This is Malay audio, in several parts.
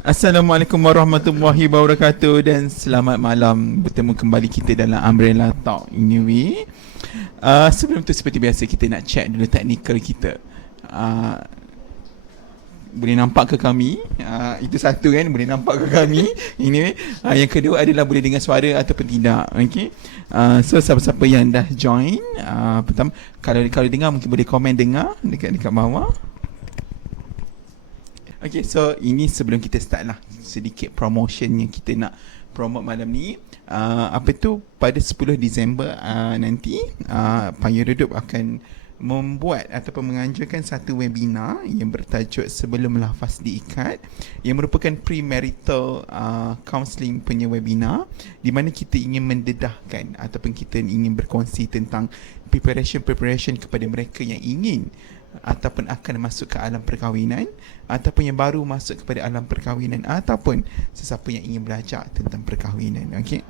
Assalamualaikum warahmatullahi wabarakatuh dan selamat malam. Bertemu kembali kita dalam Umbrella Talk Anyway. Sebelum tu seperti biasa kita nak check dulu teknikal kita. Boleh nampak ke kami? Itu satu kan, boleh nampak ke kami? Anyway, yang kedua adalah boleh dengar suara ataupun tidak. Okay. So siapa-siapa yang dah join, pertama kalau dengar mungkin boleh komen dengar dekat bawah. Okay, so ini sebelum kita start lah sedikit promotion yang kita nak promote malam ni. Apa tu, pada 10 Disember nanti Payung Redup akan membuat ataupun menganjurkan satu webinar yang bertajuk Sebelum Lafaz Diikat, yang merupakan premarital counselling punya webinar, di mana kita ingin mendedahkan ataupun kita ingin berkongsi tentang preparation kepada mereka yang ingin ataupun akan masuk ke alam perkahwinan, ataupun yang baru masuk kepada alam perkahwinan, ataupun sesiapa yang ingin belajar tentang perkahwinan. Okay,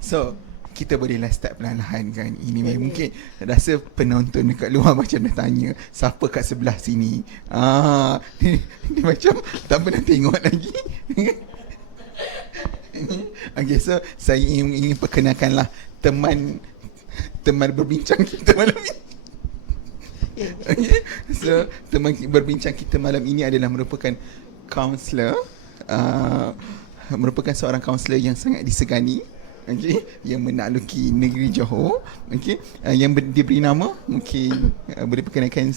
so kita bolehlah start perlahan-lahan kan. Ini mungkin rasa penonton dekat luar macam dah tanya siapa kat sebelah sini. Dia macam tak pernah tengok lagi. Okay, so saya ingin perkenalkanlah teman berbincang kita malam ini. Okay. So teman berbincang kita malam ini adalah merupakan kaunselor, merupakan seorang kaunselor yang sangat disegani, okay, yang menakluki negeri Johor, okay, yang diberi nama, mungkin boleh perkenalkan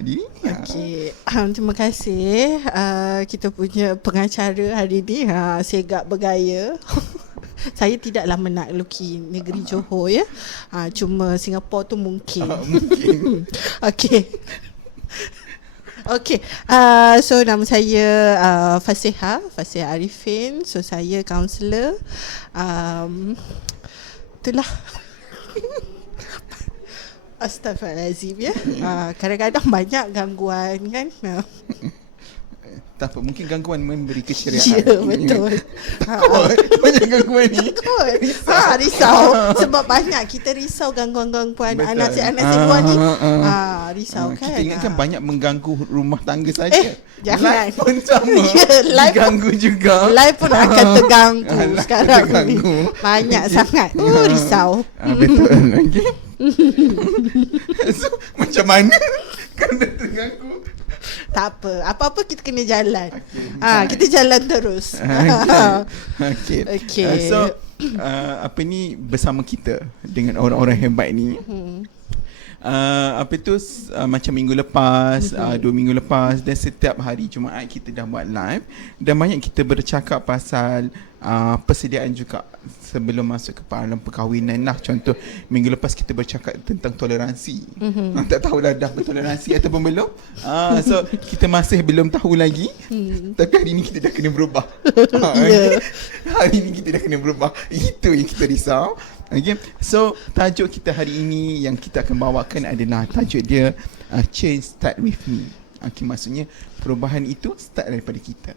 diri. Okay, terima kasih. Kita punya pengacara hari ini, Segak Bergaya. Saya tidaklah menakluki negeri Johor ya. Cuma Singapura tu mungkin. Mungkin. Okey. Okey. So nama saya Fasihah Arifin. So saya kaunselor. Itulah. Astaghfirullahalazim ya. Kadang-kadang banyak gangguan kan. Tak apa, mungkin gangguan memberi keceriaan. Ya, betul. Banyak gangguan ni. Risau. Sebab banyak kita risau gangguan-gangguan anak luar ni. Risau kan. Kita ingatkan banyak mengganggu rumah tangga saja. Jangan. Live pun sama. Live diganggu juga. Live pun akan terganggu sekarang ni. Terganggu. Banyak sangat. Risau. Betul. Okay. So, macam mana kan dah terganggu? Tak apa. Apa-apa kita kena jalan. Okay. Kita jalan terus. Okay. So apa ni, bersama kita dengan orang-orang hebat ni. Macam minggu lepas, 2 minggu lepas, dan setiap hari Jumaat kita dah buat live, dan banyak kita bercakap pasal persediaan juga sebelum masuk ke alam perkahwinan lah. Contoh minggu lepas kita bercakap tentang toleransi. Tak tahulah dah bertoleransi ataupun belum. So kita masih belum tahu lagi. Tapi hari ni kita dah kena berubah. Hari ni kita dah kena berubah. Itu yang kita risau. Okay. So tajuk kita hari ini yang kita akan bawakan adalah tajuk dia Change Start With Me. Okay, maksudnya perubahan itu start daripada kita.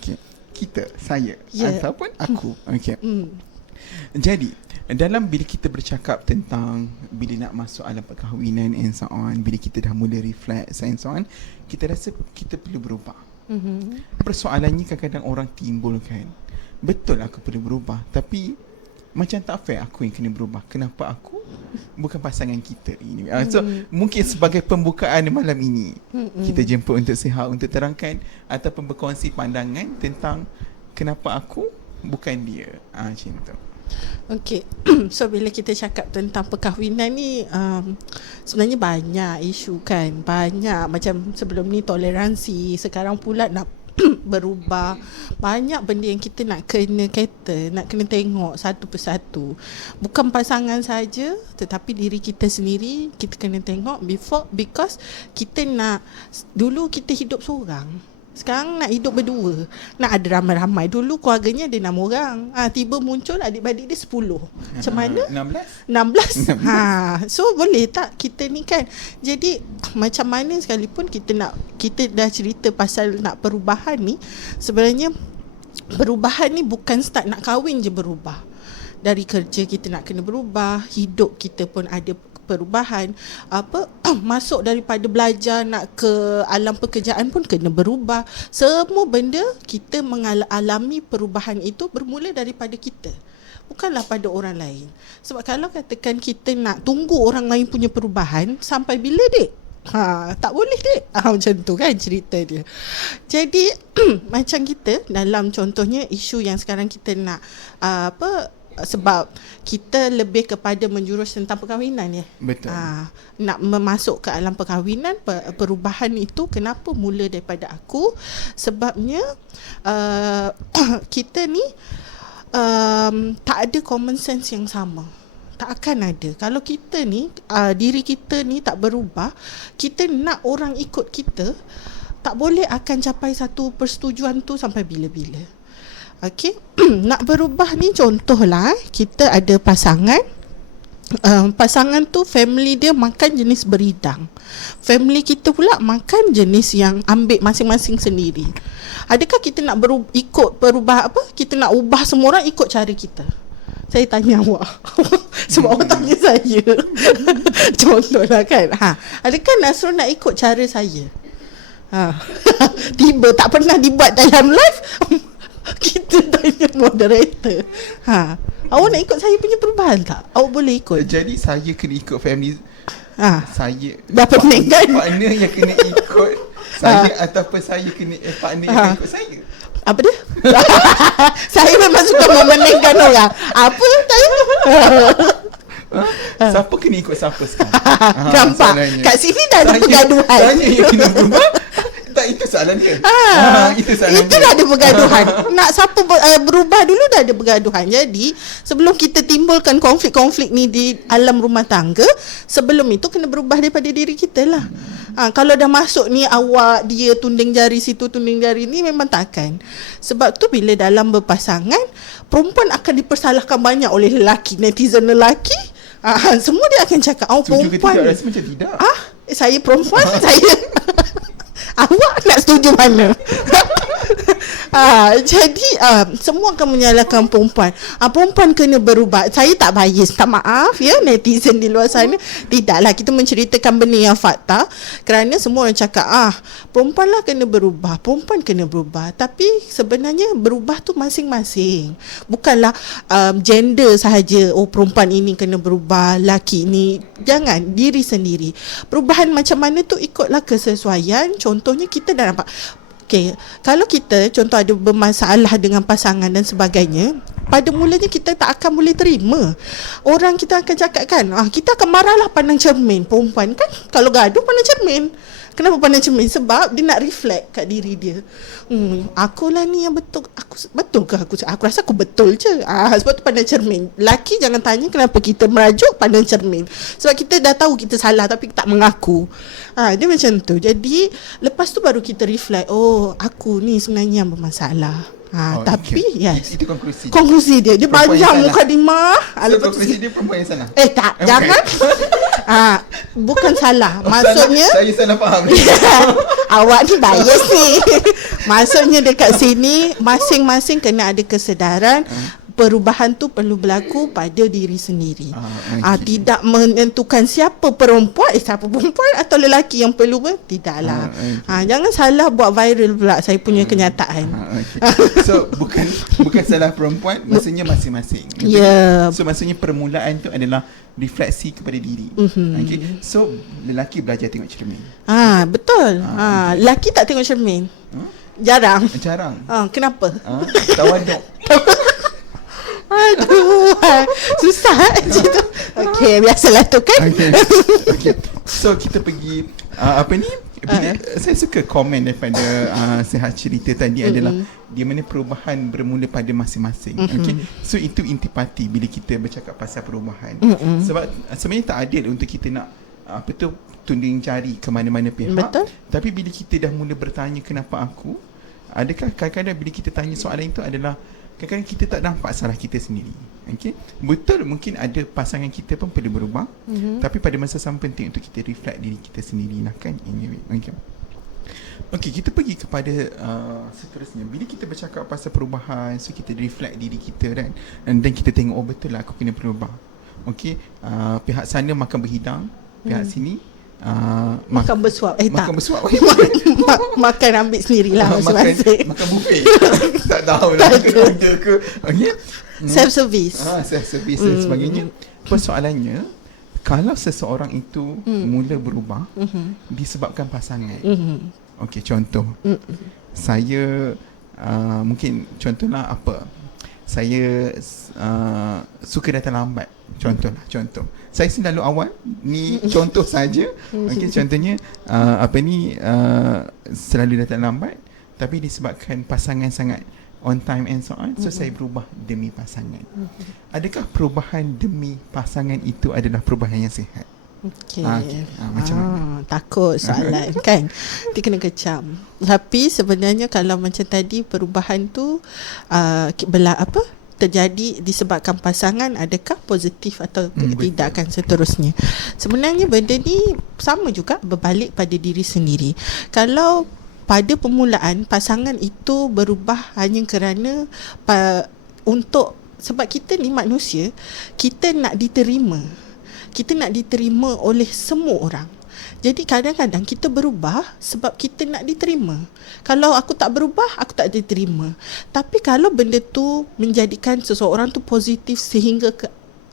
Okay. Kita, saya, ataupun aku. Okay. Jadi dalam bila kita bercakap tentang bila nak masuk alam perkahwinan and so on, bila kita dah mula reflect and so on, kita rasa kita perlu berubah. Persoalannya kadang-kadang orang timbulkan, betul aku perlu berubah, tapi macam tak fair aku yang kena berubah. Kenapa aku, bukan pasangan kita ini? So mungkin sebagai pembukaan malam ini, kita jemput untuk sihat, untuk terangkan ataupun berkongsi pandangan tentang kenapa aku, bukan dia. Macam tu. Okay. So bila kita cakap tentang perkahwinan ni, sebenarnya banyak isu kan. Banyak, macam sebelum ni toleransi, sekarang pula nak berubah. Banyak benda yang kita nak kena cater, nak kena tengok satu persatu. Bukan pasangan saja, tetapi diri kita sendiri kita kena tengok because kita nak, dulu kita hidup seorang, sekarang nak hidup berdua, nak ada ramai-ramai. Dulu keluarganya ada 6 orang, tiba muncul adik-beradik dia 10. Macam mana? 16. So boleh tak kita ni kan. Jadi macam mana sekalipun kita dah cerita pasal nak perubahan ni, sebenarnya perubahan ni bukan start nak kahwin je berubah. Dari kerja kita nak kena berubah, hidup kita pun ada perubahan. Masuk daripada belajar nak ke alam pekerjaan pun kena berubah. Semua benda kita mengalami perubahan itu bermula daripada kita, bukanlah pada orang lain. Sebab kalau katakan kita nak tunggu orang lain punya perubahan, sampai bila dek? Tak boleh dek. Macam tu kan cerita dia. Jadi macam kita dalam contohnya isu yang sekarang kita nak sebab kita lebih kepada menjurus tentang perkahwinan ya. Betul. Nak memasuk ke alam perkahwinan, perubahan itu kenapa mula daripada aku? Sebabnya kita ni tak ada common sense yang sama. Tak akan ada. Kalau kita ni diri kita ni tak berubah, kita nak orang ikut kita, tak boleh akan capai satu persetujuan tu sampai bila-bila. Okey. Nak berubah ni contohlah, kita ada pasangan. Pasangan tu family dia makan jenis beridang. Family kita pula makan jenis yang ambil masing-masing sendiri. Adakah kita nak ikut berubah kita nak ubah semua orang ikut cara kita? Saya tanya awak. Sebab awak tanya saya. Contohlah kan. Adakah Nasrul nak ikut cara saya? Tiba tak pernah dibuat dalam live. Kita tanya moderator. Awak nak ikut saya punya perubahan tak? Awak boleh ikut. Jadi saya kena ikut family. Saya dah pening kan? Partner yang kena ikut saya ataupun saya kena partner yang kena ikut saya. Apa dia? Saya memang suka memeningkan orang. Apa tanya? Siapa kena ikut siapa sekarang? Nampak? Kat sini dah ada pergaduhan. Saya yang kena berubah. Tak, itu soalan dia. Itu dah ada pergaduhan. Nak siapa berubah dulu dah ada pergaduhan. Jadi sebelum kita timbulkan konflik-konflik ni di alam rumah tangga, sebelum itu kena berubah daripada diri kita lah. Kalau dah masuk ni awak dia tunding jari situ tunding jari ni, memang takkan. Sebab tu bila dalam berpasangan, perempuan akan dipersalahkan banyak oleh lelaki, netizen lelaki. Semua dia akan cakap setuju perempuan. Setuju ke tidak? Rasa macam tidak. Saya perempuan. Saya awak nak setuju mana? Jadi semua akan menyalahkan perempuan. Perempuan kena berubah. Saya tak bias, tak maaf ya netizen di luar sana. Tidaklah, kita menceritakan benda yang fakta. Kerana semua orang cakap perempuan lah kena berubah, perempuan kena berubah. Tapi sebenarnya berubah tu masing-masing. Bukanlah gender sahaja. Perempuan ini kena berubah, laki ini. Jangan, diri sendiri. Perubahan macam mana tu ikutlah kesesuaian. Contohnya kita dah nampak, kalau kita contoh ada bermasalah dengan pasangan dan sebagainya, pada mulanya kita tak akan boleh terima. Orang kita akan cakap kan, kita akan marahlah pandang cermin. Perempuan kan kalau gaduh pandang cermin. Kenapa pandang cermin? Sebab dia nak reflect kat diri dia. Akulah ni yang betul. Betul ke aku? Aku rasa aku betul je. Sebab tu pandang cermin. Laki jangan tanya kenapa kita merajuk pandang cermin. Sebab kita dah tahu kita salah tapi tak mengaku. Dia macam tu. Jadi lepas tu baru kita reflect, aku ni sebenarnya yang bermasalah. Tapi yes, itu konklusi dia. Dia panjang mukadimah. So konklusi dia perempuan yang salah. Tak, jangan. Bukan salah. Maksudnya saya salah faham. Awak ni bias ni. Maksudnya dekat sini masing-masing kena ada kesedaran. Perubahan tu perlu berlaku pada diri sendiri. Tidak menentukan siapa perempuan atau lelaki yang perlu tidaklah. Jangan salah buat viral pula saya punya kenyataan. So bukan salah perempuan, maksudnya masing-masing. So maksudnya permulaan tu adalah refleksi kepada diri. So lelaki belajar tengok cermin. Betul. Lelaki tak tengok cermin. Jarang. Kenapa? Tawaduk. Aduh, susah cerita. Okey, biasalah tu kan. Okay. So kita pergi bila saya suka komen daripada Sihat cerita tadi adalah di mana perubahan bermula pada masing-masing. Okay. So itu intipati bila kita bercakap pasal perubahan. Sebab sebenarnya tak adil untuk kita nak tunding jari ke mana-mana pihak. Betul. Tapi bila kita dah mula bertanya kenapa aku, adakah kadang-kadang bila kita tanya soalan itu adalah kadang-kadang kita tak nampak salah kita sendiri. Okay? Betul, mungkin ada pasangan kita pun perlu berubah, tapi pada masa sama penting untuk kita reflect diri kita sendiri lah kan. Okay, kita pergi kepada seterusnya. Bila kita bercakap pasal perubahan, so kita reflect diri kita kan, dan kita tengok betul lah aku kena berubah. Okey, pihak sana makan berhidang, pihak sini makan bersuap. makan Tak. bersuap. Makan ambil sendirilah masing-masing. makan buffet. Tak tahu lah ada ke. Okey. Self-service. Self-service dan sebagainya. Persoalannya, kalau seseorang itu mula berubah disebabkan pasangan. Okey, contoh. Saya mungkin contohlah apa? Saya suka datang lambat. Contoh. Saya selalu awal. Ni contoh saja. Okey, contohnya selalu datang lambat, tapi disebabkan pasangan sangat on time and so on, so saya berubah demi pasangan. Adakah perubahan demi pasangan itu adalah perubahan yang sihat? Okay. Macam mana? Takut soalan kan. Dia kena kecam. Tapi sebenarnya kalau macam tadi perubahan tu terjadi disebabkan pasangan, adakah positif atau tidak kan seterusnya. Sebenarnya benda ni sama juga berbalik pada diri sendiri. Kalau pada permulaan pasangan itu berubah hanya kerana sebab kita ni manusia, kita nak diterima. Kita nak diterima oleh semua orang. Jadi kadang-kadang kita berubah sebab kita nak diterima. Kalau aku tak berubah, aku tak diterima. Tapi kalau benda tu menjadikan seseorang tu positif sehingga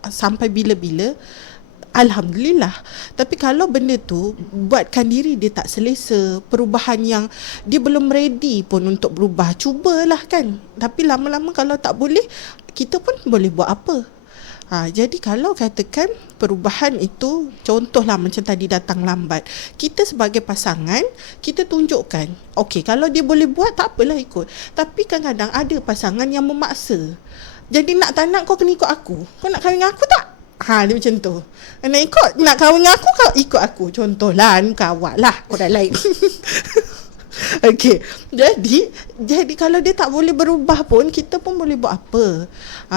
sampai bila-bila, alhamdulillah. Tapi kalau benda tu buatkan diri dia tak selesa, perubahan yang dia belum ready pun untuk berubah, cubalah kan. Tapi lama-lama kalau tak boleh, kita pun boleh buat apa? Jadi kalau katakan perubahan itu, contohlah macam tadi datang lambat, kita sebagai pasangan, kita tunjukkan, okey, kalau dia boleh buat, tak apalah ikut. Tapi kadang-kadang ada pasangan yang memaksa. Jadi nak tak nak kau kena ikut aku. Kau nak kahwin dengan aku tak? Dia macam tu. Nak kahwin dengan aku, kau ikut aku. Contohlah, kawat lah orang lain. Okey. Jadi kalau dia tak boleh berubah pun, kita pun boleh buat apa?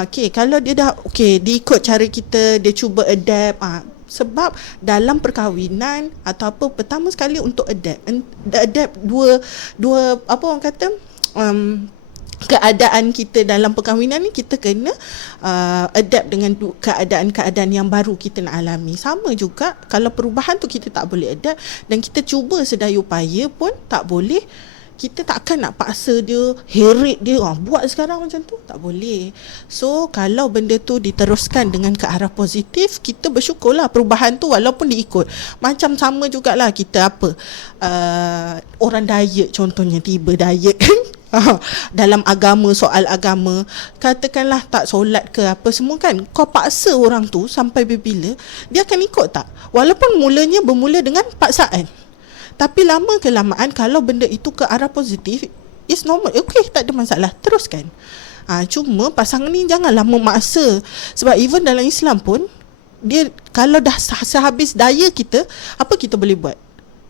Okey, kalau dia dah dia ikut cara kita, dia cuba adapt. Sebab dalam perkahwinan atau apa, pertama sekali untuk adapt dua apa orang kata, keadaan kita dalam perkahwinan ni, kita kena adapt dengan keadaan-keadaan yang baru kita nak alami. Sama juga kalau perubahan tu kita tak boleh adapt dan kita cuba sedaya upaya pun tak boleh, kita takkan nak paksa dia, heret dia, buat sekarang macam tu, tak boleh. So kalau benda tu diteruskan dengan ke arah positif, kita bersyukurlah perubahan tu walaupun diikut. Macam sama jugalah kita orang diet contohnya, tiba diet kan. Dalam agama, soal agama, katakanlah tak solat ke apa semua kan, kau paksa orang tu sampai bila, dia akan ikut tak? Walaupun mulanya bermula dengan paksaan, tapi lama kelamaan kalau benda itu ke arah positif, it's normal, okay, tak ada masalah, teruskan. Cuma pasangan ni janganlah memaksa. Sebab even dalam Islam pun, dia kalau dah sehabis daya kita, apa kita boleh buat?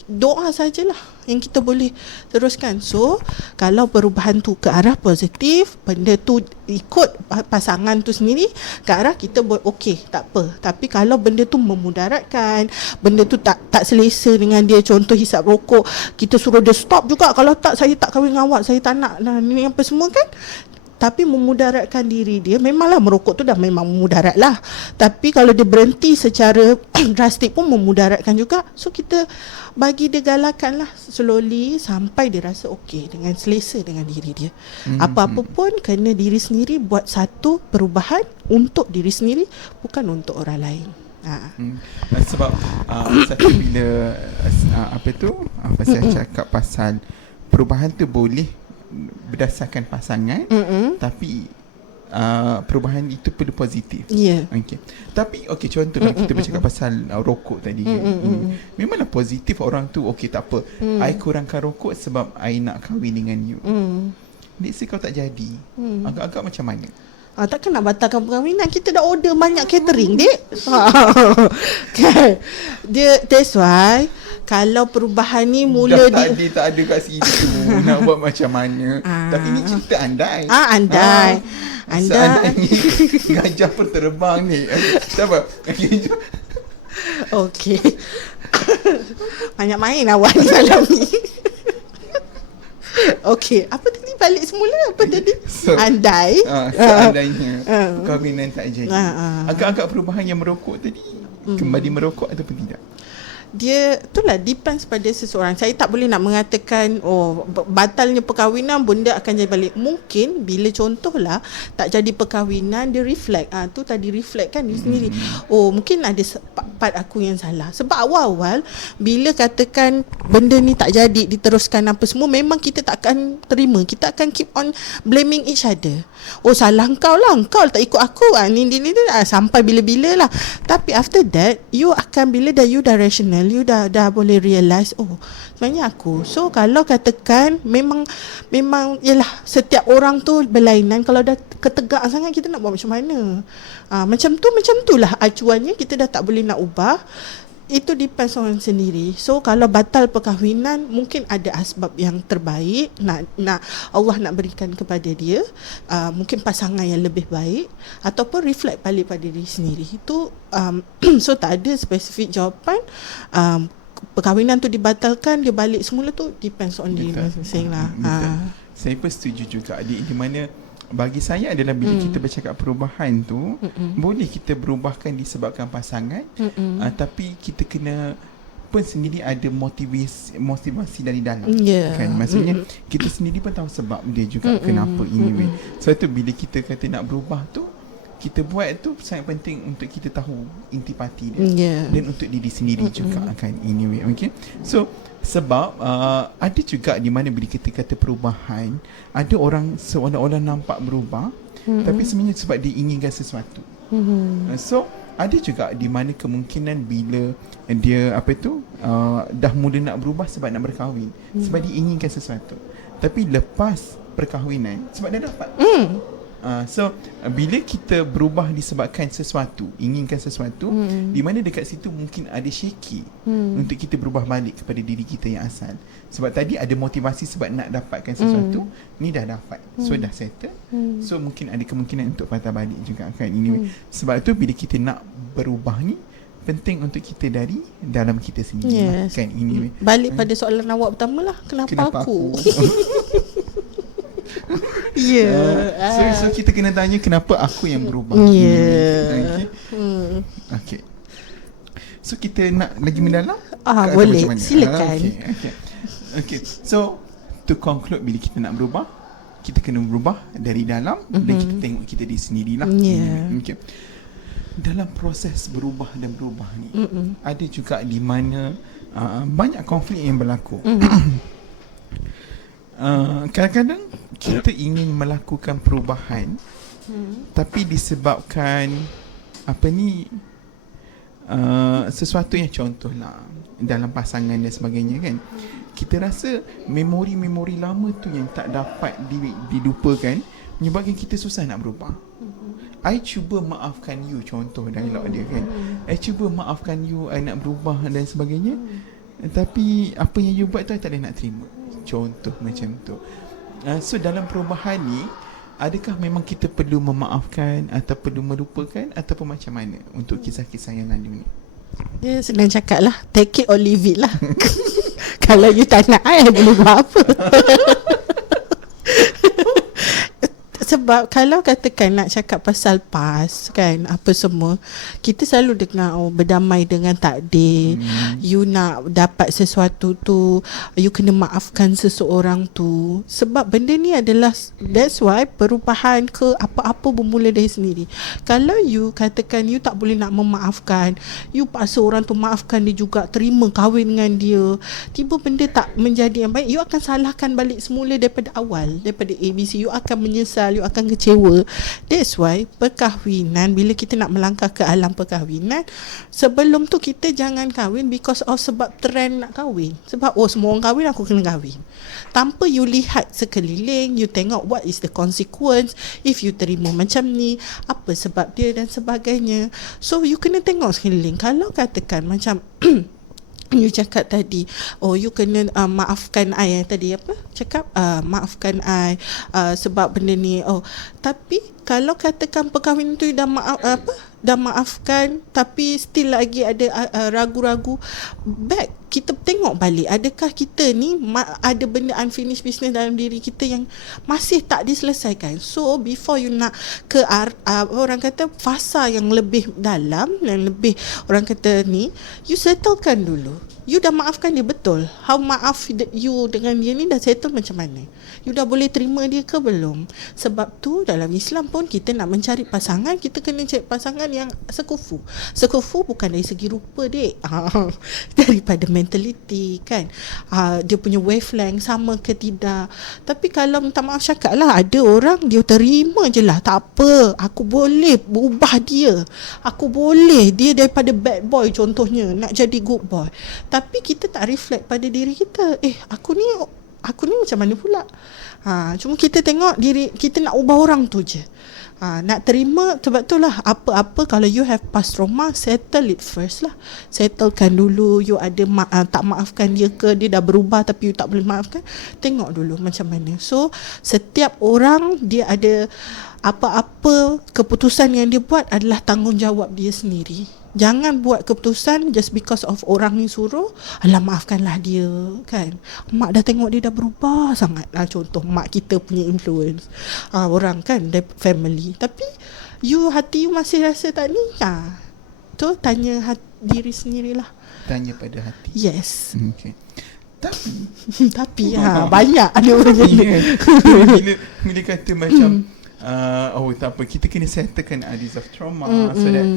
Doa sajalah yang kita boleh teruskan. So kalau perubahan tu ke arah positif, benda tu ikut pasangan tu sendiri ke arah kita buat, okey, tak apa. Tapi kalau benda tu memudaratkan, benda tu tak selesa dengan dia, contoh hisap rokok, kita suruh dia stop juga, kalau tak saya tak kahwin dengan awak, saya tak nak ni apa semua kan. Tapi memudaratkan diri dia, memanglah merokok tu dah memang memudarat lah, tapi kalau dia berhenti secara drastik pun memudaratkan juga. So kita bagi dia galakan lah slowly sampai dia rasa okey dengan selesa dengan diri dia. Apa-apa pun kena diri sendiri buat satu perubahan untuk diri sendiri, bukan untuk orang lain. Sebab satu bila saya cakap pasal perubahan tu boleh berdasarkan pasangan, tapi perubahan itu perlu positif. Okay. Tapi contoh kalau kita bercakap pasal rokok tadi, memanglah positif orang tu, tak apa, I kurangkan rokok sebab I nak kahwin dengan you. Let's say kau tak jadi, agak-agak macam mana? Takkan nak batalkan perkahwinan, kita dah order banyak catering, dek. That's why kalau perubahan ni mula tak ada kat situ nak buat macam mana. Tapi ni cerita andai. Andai ni gajah pun terbang ni. Siapa? Okey. Banyak main awak ni malam ni. Okey, apa tadi balik semula apa tadi? So, Andai seandainya perkahwinan tak jadi, agak-agak perubahan yang merokok tadi kembali merokok ataupun tidak? Dia itulah depends pada seseorang. Saya tak boleh nak mengatakan batalnya perkahwinan benda akan jadi balik. Mungkin bila contohlah tak jadi perkahwinan, dia reflect. Tu tadi reflect kan dia sendiri. Mungkin ada part aku yang salah. Sebab awal-awal bila katakan benda ni tak jadi, diteruskan apa semua, memang kita tak akan terima. Kita akan keep on blaming each other. Salah kau lah, kau tak ikut aku. Ni sampai bila-bila lah. Tapi after that, you akan bila dah you dah rational, you dah boleh realize sebenarnya aku. So kalau katakan memang yalah, setiap orang tu berlainan. Kalau dah ketegak sangat, kita nak buat macam mana? Macam tu lah acuannya. Kita dah tak boleh nak ubah. Itu depends on sendiri. So kalau batal perkahwinan, mungkin ada asbab yang terbaik nak Allah nak berikan kepada dia, mungkin pasangan yang lebih baik, ataupun reflect balik pada diri sendiri. Itu so tak ada spesifik jawapan. Perkahwinan tu dibatalkan, dia balik semula, tu depends on diri masing-masing lah. Saya pun setuju juga, adik, di mana bagi saya adalah bila kita bercakap perubahan tu, boleh kita berubahkan disebabkan pasangan, tapi kita kena pun sendiri ada motivasi dari dalam, kan? Maksudnya kita sendiri pun tahu sebab dia juga kenapa anyway. Sebab tu bila kita kata nak berubah tu, kita buat tu sangat penting untuk kita tahu intipati dia, dan untuk diri sendiri juga, kan, anyway. Okay, so sebab ada juga di mana bila kita kata perubahan, ada orang seolah-olah nampak berubah, tapi sebenarnya sebab dia inginkan sesuatu. So ada juga di mana kemungkinan bila dia dah mula nak berubah sebab nak berkahwin, sebab dia inginkan sesuatu, tapi lepas perkahwinan sebab dah dapat. So bila kita berubah disebabkan sesuatu, inginkan sesuatu, di mana dekat situ mungkin ada shaky untuk kita berubah balik kepada diri kita yang asal. Sebab tadi ada motivasi sebab nak dapatkan sesuatu, ni dah dapat, so dah settle, so mungkin ada kemungkinan untuk patah balik juga, kan, anyway. Sebab tu bila kita nak berubah ni, penting untuk kita dari dalam kita sendiri, kan, anyway. Balik pada soalan awak pertama lah, kenapa aku? So kita kena tanya kenapa aku yang berubah. Okay. So kita nak lagi mendalam? Boleh, silakan. Okay. So to conclude, bila kita nak berubah, kita kena berubah dari dalam, dan kita tengok kita diri sendirilah. Okay. Dalam proses berubah dan berubah ni, ada juga di mana banyak konflik yang berlaku. Kadang-kadang kita ingin melakukan perubahan, tapi disebabkan sesuatu yang contohlah dalam pasangan dan sebagainya, kan, kita rasa memori-memori lama tu yang tak dapat dilupakan, menyebabkan kita susah nak berubah. I cuba maafkan you, contoh dialog dia, kan, I cuba maafkan you, I nak berubah dan sebagainya, tapi apa yang you buat tu I tak boleh nak terima. Contoh macam tu. So dalam perubahan ni, adakah memang kita perlu memaafkan atau perlu melupakan, ataupun macam mana untuk kisah-kisah yang lalu ni? Dia senang cakap lah, take it or leave it lah. Kalau you tak nak, I boleh buat apa? Sebab kalau katakan nak cakap pasal past, kan, apa semua, kita selalu dengar berdamai dengan takdir. You nak dapat sesuatu tu, you kena maafkan seseorang tu. Sebab benda ni adalah, that's why perubahan ke apa-apa bermula dari sendiri. Kalau you katakan you tak boleh nak memaafkan, you paksa orang tu maafkan dia juga, terima kahwin dengan dia, tiba benda tak menjadi yang baik, you akan salahkan balik semula daripada awal, daripada ABC. You akan menyesal, you akan kecewa. That's why perkahwinan, bila kita nak melangkah ke alam perkahwinan, sebelum tu kita jangan kahwin because of sebab trend nak kahwin. Sebab semua orang kahwin, aku kena kahwin. Tanpa you lihat sekeliling, you tengok what is the consequence if you terima macam ni, apa sebab dia dan sebagainya. So you kena tengok sekeliling. Kalau katakan macam you cakap tadi, you kena maafkan I, tadi apa cakap, maafkan I sebab benda ni, tapi kalau katakan perkahwinan tu dah maafkan tapi still lagi ada ragu-ragu, back kita tengok balik, adakah kita ni ada benda unfinished business dalam diri kita yang masih tak diselesaikan. So before you nak ke orang kata fasa yang lebih dalam, yang lebih orang kata ni, you settlekan dulu. You dah maafkan dia, betul. How maaf you dengan dia ni dah settle macam mana? You dah boleh terima dia ke belum? Sebab tu dalam Islam pun kita nak mencari pasangan, kita kena cari pasangan yang sekufu. Sekufu bukan dari segi rupa, dek. Daripada mentality kan. Dia punya wavelength sama ke tidak. Tapi kalau minta maaf cakap lah, ada orang dia terima je lah, tak apa, aku boleh ubah dia. Aku boleh dia daripada bad boy contohnya nak jadi good boy. Tapi kita tak reflect pada diri kita. Aku ni macam mana pula? Cuma kita tengok diri kita nak ubah orang tu je. Nak terima. Sebab tu lah, apa-apa kalau you have past trauma, settle it first lah. Settlekan dulu. You ada tak maafkan dia ke, dia dah berubah tapi you tak boleh maafkan, tengok dulu macam mana. So setiap orang dia ada apa-apa keputusan yang dia buat adalah tanggungjawab dia sendiri. Jangan buat keputusan just because of orang ni suruh, alah maafkanlah dia kan. Mak dah tengok dia dah berubah sangat. Contoh mak kita punya influence, orang kan dari family. Tapi hati you masih rasa tak ni, tu tanya diri sendirilah. Tanya pada hati. Yes. Okay. Tapi banyak ada macam ni. Bila kata macam tak apa, kita kena settlekan unresolved trauma, so that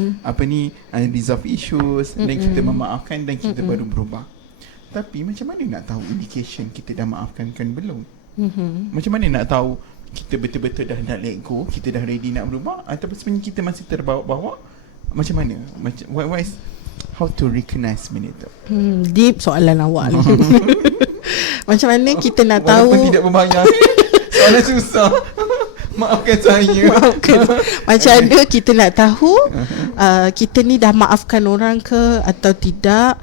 unresolved issues, dan kita memaafkan dan kita baru berubah. Tapi macam mana nak tahu indication kita dah maafkan kan belum? Macam mana nak tahu kita betul-betul dah nak let go, kita dah ready nak berubah, ataupun sebenarnya kita masih terbawa-bawa? Macam mana? What is, how to recognize benda tu? Deep soalan awak ni. Macam mana kita nak tahu? Walaupun tidak berbayar. Soalan susah. Maafkan saya. Macam mana kita nak tahu kita ni dah maafkan orang ke atau tidak,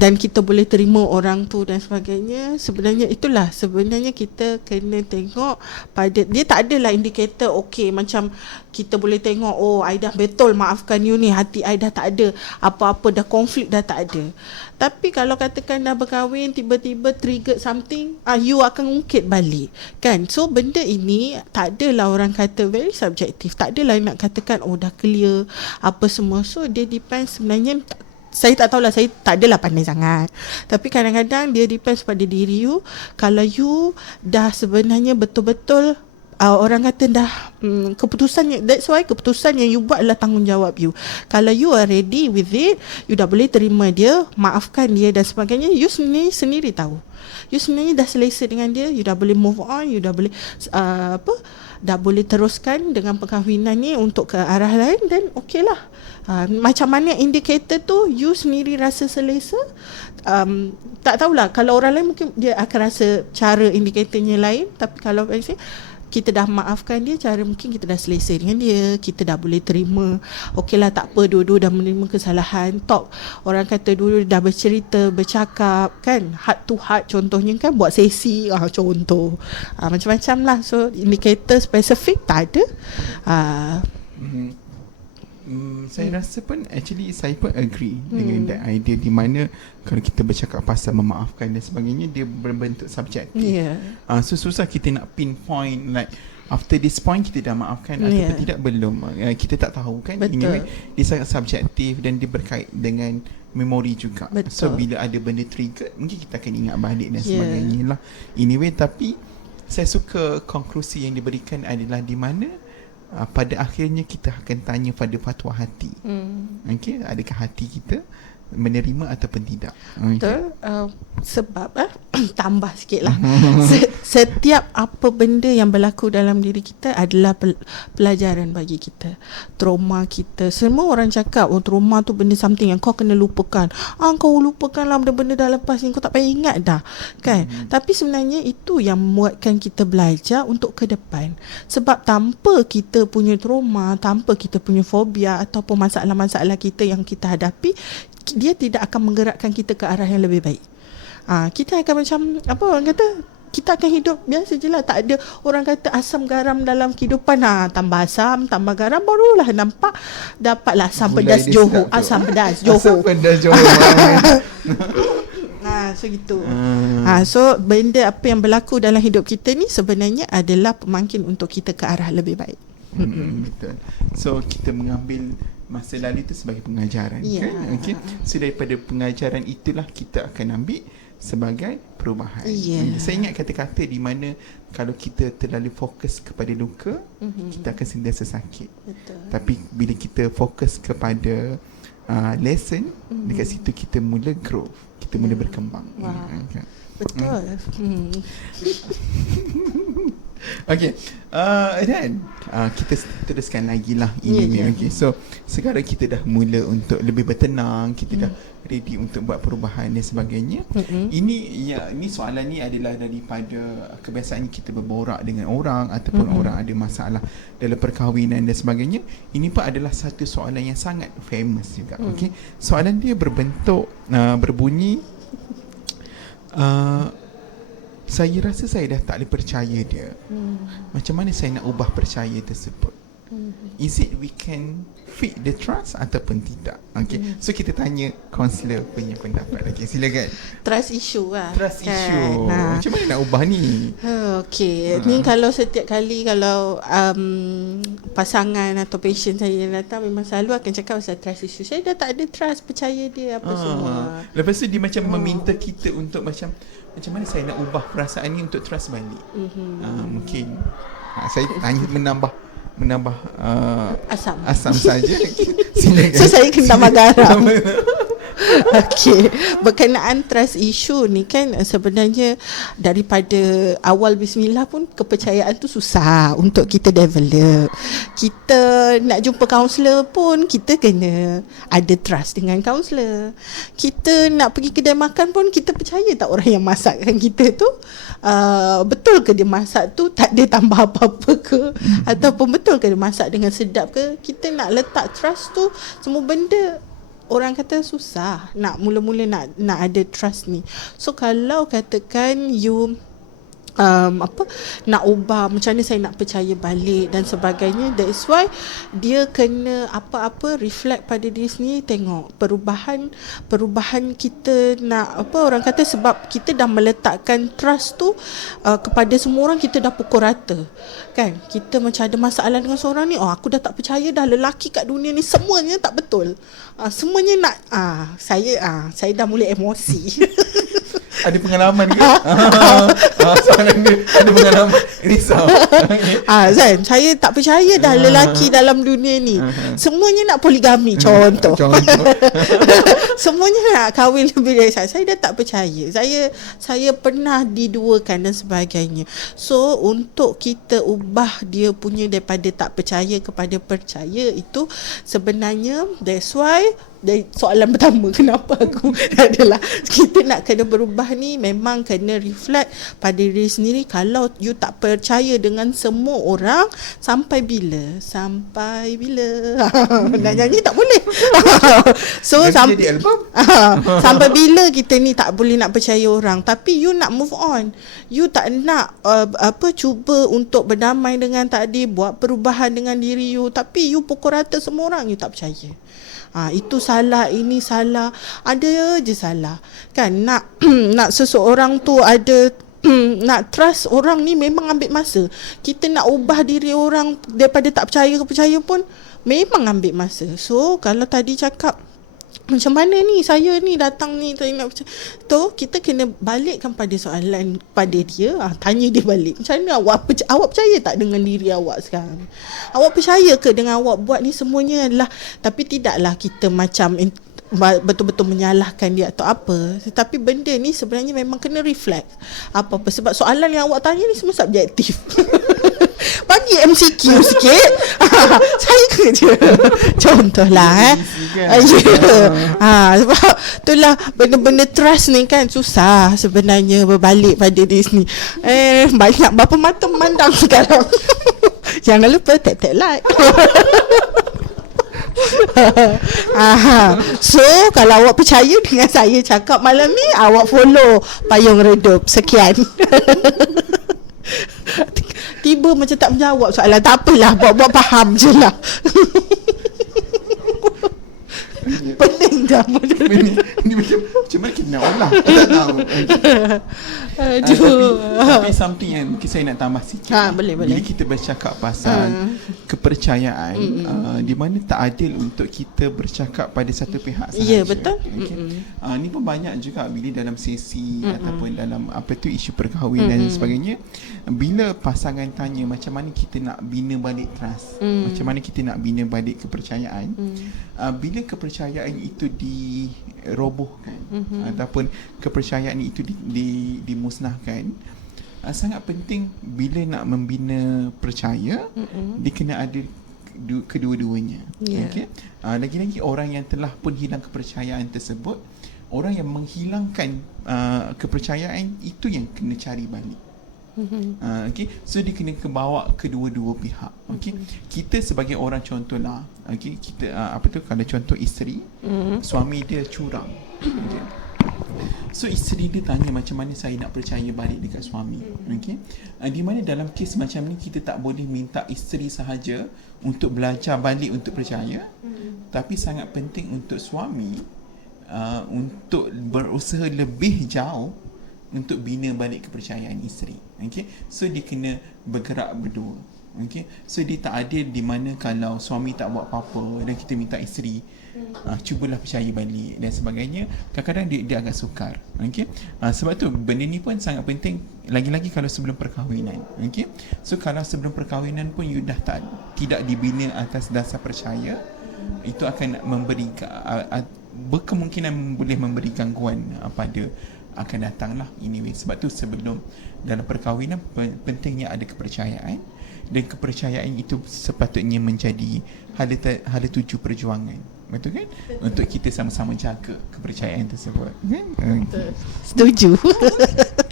dan kita boleh terima orang tu dan sebagainya. Sebenarnya itulah, sebenarnya kita kena tengok pada dia. Tak adalah indikator macam kita boleh tengok, I dah betul maafkan you ni, hati I dah tak ada apa-apa, dah konflik dah tak ada. Tapi kalau katakan dah berkahwin, tiba-tiba trigger something, you akan ungkit balik kan. So benda ini tak adalah orang kata very subjektif. Tak adalah nak katakan dah clear apa semua. So dia depends sebenarnya. Saya tak tahulah, saya tak adalah pandai sangat. Tapi kadang-kadang dia depends pada diri you. Kalau you dah sebenarnya betul-betul orang kata dah keputusan, that's why keputusan yang you buat adalah tanggungjawab you. Kalau you are ready with it, you dah boleh terima dia, maafkan dia dan sebagainya, you sendiri tahu. You sebenarnya dah selesa dengan dia, you dah boleh move on, you dah boleh dah boleh teruskan dengan perkahwinan ni untuk ke arah lain, dan okey lah. Macam mana indikator tu you sendiri rasa selesa, tak tahulah. Kalau orang lain mungkin dia akan rasa cara indikatornya lain. Tapi kalau kita dah maafkan dia, cara mungkin kita dah selesa dengan dia, kita dah boleh terima, okeylah tak apa, dua-dua dah menerima kesalahan. Talk, orang kata dulu dah bercerita, bercakap kan, heart to heart contohnya kan, buat sesi contoh, macam-macam lah. So indikator spesifik tak ada. Saya rasa pun actually saya pun agree dengan that idea, di mana kalau kita bercakap pasal memaafkan dan sebagainya, dia berbentuk subjektif. So susah kita nak pinpoint like after this point kita dah maafkan ataupun tidak, belum. Kita tak tahu kan. Anyway, dia sangat subjektif dan dia berkait dengan memori juga. So bila ada benda trigger, mungkin kita akan ingat balik dan sebagainya lah. Anyway, tapi saya suka konklusi yang diberikan adalah di mana pada akhirnya kita akan tanya pada fatwa hati. Okay, adakah hati kita menerima ataupun tidak? Betul. Sebab tambah sikit lah. Setiap apa benda yang berlaku dalam diri kita adalah pelajaran bagi kita. Trauma kita, semua orang cakap trauma tu benda something yang kau kena lupakan. Kau lupakan lah benda-benda dah lepas ni, kau tak payah ingat dah kan. Tapi sebenarnya itu yang membuatkan kita belajar untuk ke depan. Sebab tanpa kita punya trauma, tanpa kita punya fobia ataupun masalah-masalah kita yang kita hadapi, dia tidak akan menggerakkan kita ke arah yang lebih baik. Kita akan macam apa orang kata, kita akan hidup biasa je lah. Tak ada orang kata asam garam dalam kehidupan. Tambah asam, tambah garam, barulah nampak dapatlah asam Gulai pedas dia Johor. sedap tu. Asam pedas Asam Johor. pedas Johor. So gitu. So benda apa yang berlaku dalam hidup kita ni sebenarnya adalah pemangkin untuk kita ke arah lebih baik. Betul. So kita mengambil masa lalu itu sebagai pengajaran, kan? Okay. So daripada pengajaran itulah kita akan ambil sebagai perubahan. Saya ingat kata-kata di mana kalau kita terlalu fokus kepada luka, kita akan sentiasa sakit. Betul. Tapi bila kita fokus kepada lesson, dekat situ kita mula grow, kita mula berkembang. Okay. Betul. Okay, dan kita teruskan lagi lah ini. Okay, so sekarang kita dah mula untuk lebih bertenang, kita dah ready untuk buat perubahan dan sebagainya. Ini soalan ni adalah daripada kebiasaan kita berborak dengan orang ataupun orang ada masalah dalam perkahwinan dan sebagainya. Ini pun adalah satu soalan yang sangat famous juga. Okay, soalan dia berbentuk berbunyi, saya rasa saya dah tak boleh percaya dia. Macam mana saya nak ubah percaya tersebut? Is it we can feed the trust ataupun tidak? Okay, so kita tanya kaunselor punya pendapat. Okay, silakan. Trust issue lah. Trust issue. Macam mana nak ubah ni? Okay, ni kalau setiap kali kalau pasangan atau patient saya datang, memang selalu akan cakap pasal trust issue. Saya dah tak ada trust, percaya dia apa semua. Lepas tu dia macam meminta kita untuk macam mana saya nak ubah perasaan ni untuk trust balik. Mungkin saya tanya menambah asam saja. Silakan. So saya kena tambah garam. Okey, berkenaan trust issue ni kan sebenarnya daripada awal bismillah pun kepercayaan tu susah untuk kita develop. Kita nak jumpa kaunselor pun kita kena ada trust dengan kaunselor. Kita nak pergi kedai makan pun kita percaya tak orang yang masakkan kita tu betul ke dia masak tu tak ada tambah apa-apa ke, ataupun betul ke dia masak dengan sedap ke. Kita nak letak trust tu, semua benda orang kata susah nak mula-mula nak ada trust ni. So kalau katakan you nak ubah, macam mana saya nak percaya balik dan sebagainya, that's why dia kena apa-apa reflect pada diri sendiri. Tengok perubahan kita nak orang kata, sebab kita dah meletakkan trust tu kepada semua orang, kita dah pukul rata kan. Kita macam ada masalah dengan seorang ni, aku dah tak percaya dah lelaki kat dunia ni semuanya tak betul, semuanya nak saya dah mula emosi. Ada pengalaman ke? Soalan dia ada pengalaman. Risau. Zan, saya tak percaya dah lelaki dalam dunia ni. Semuanya nak poligami, contoh. Semuanya nak kahwin lebih dari saya. Saya dah tak percaya. Saya pernah diduakan dan sebagainya. So untuk kita ubah dia punya daripada tak percaya kepada percaya, itu sebenarnya that's why soalan pertama kenapa aku adalah kita nak kena berubah ni, memang kena reflect pada diri sendiri. Kalau you tak percaya dengan semua orang, sampai bila nak nyanyi tak boleh. So sampai bila kita ni tak boleh nak percaya orang, tapi you nak move on, you tak nak cuba untuk berdamai dengan takdir, buat perubahan dengan diri you, tapi you pukul rata semua orang, you tak percaya. Itu salah, ini salah, ada je salah kan. Nak seseorang tu ada nak trust orang ni memang ambil masa. Kita nak ubah diri orang daripada tak percaya ke percaya pun memang ambil masa. So kalau tadi cakap macam mana ni saya ni datang ni saya nak percaya tu, kita kena balikkan pada soalan pada dia, tanya dia balik, macam mana awak percaya tak dengan diri awak sekarang? Awak percaya ke dengan awak buat ni semuanya adalah, tapi tidaklah kita macam betul-betul menyalahkan dia atau apa, tetapi benda ni sebenarnya memang kena reflect apa-apa, sebab soalan yang awak tanya ni semua subjektif. Bagi MCQ sikit. Saya kerja contohlah sebab itulah benda-benda trust ni kan susah sebenarnya berbalik pada diri sini. Banyak berapa mata memandang sekarang. Jangan lupa tap like. So kalau awak percaya dengan saya cakap malam ni, awak follow Payung Redup. Sekian. Tiba macam tak menjawab soalan. Tak apalah, buat-buat faham je lah. Pening dah. Ini macam mana kita nak olah? Tak tahu. Aduh. Tapi something yang mungkin saya nak tambah sikit. Boleh. Bila kita bercakap pasal kepercayaan, di mana tak adil untuk kita bercakap pada satu pihak sahaja. Ya, betul. Okay. Ni pun banyak juga bila dalam sesi ataupun dalam isu perkahwinan dan sebagainya. Bila pasangan tanya macam mana kita nak bina balik trust, macam mana kita nak bina balik kepercayaan, bila kepercayaan itu dirobohkan ataupun kepercayaan itu dimusnahkan, sangat penting bila nak membina percaya, dia kena ada kedua-duanya. Okay? Lagi-lagi orang yang telah pun hilang kepercayaan tersebut, orang yang menghilangkan kepercayaan itu yang kena cari balik. Okay, so dia kena bawa kedua-dua pihak. Okay, kita sebagai orang contohlah, okay, kita kalau contoh isteri, suami dia curang, okay. So isteri dia tanya macam mana saya nak percaya balik dekat suami. Okay, di mana dalam kes macam ni kita tak boleh minta isteri sahaja untuk belajar balik untuk percaya, tapi sangat penting untuk suami untuk berusaha lebih jauh untuk bina balik kepercayaan isteri. Okay, so dia kena bergerak berdua. Okay, so dia tak adil di mana kalau suami tak buat apa-apa dan kita minta isteri cubalah percaya balik dan sebagainya, kadang-kadang dia agak sukar. Okay, sebab tu benda ni pun sangat penting, lagi-lagi kalau sebelum perkahwinan. Okay, so kalau sebelum perkahwinan pun you dah tidak dibina atas dasar percaya, itu akan berkemungkinan boleh memberi gangguan pada akan datang lah. Anyway, sebab tu sebelum dalam perkahwinan pentingnya ada kepercayaan, dan kepercayaan itu sepatutnya menjadi hala tuju perjuangan. Betul kan? Untuk kita sama-sama jaga kepercayaan tersebut kan? Setuju.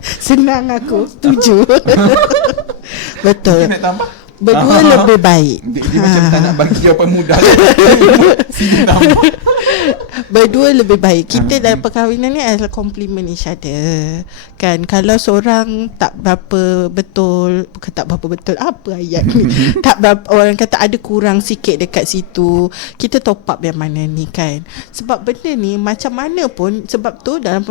Senang aku setuju. Betul. Nak tambah? Berdua lebih baik. Dia macam tak nak bagi jawapan mudah. Sini tambah. Berdua lebih baik. Kita dalam perkahwinan ni adalah complement each other. Kan, kalau seorang tak berapa betul, bukan tak berapa betul, apa ayat ni? Tak berapa, orang kata ada kurang sikit dekat situ, kita top up yang mana ni kan. Sebab benda ni macam mana pun, sebab tu dalam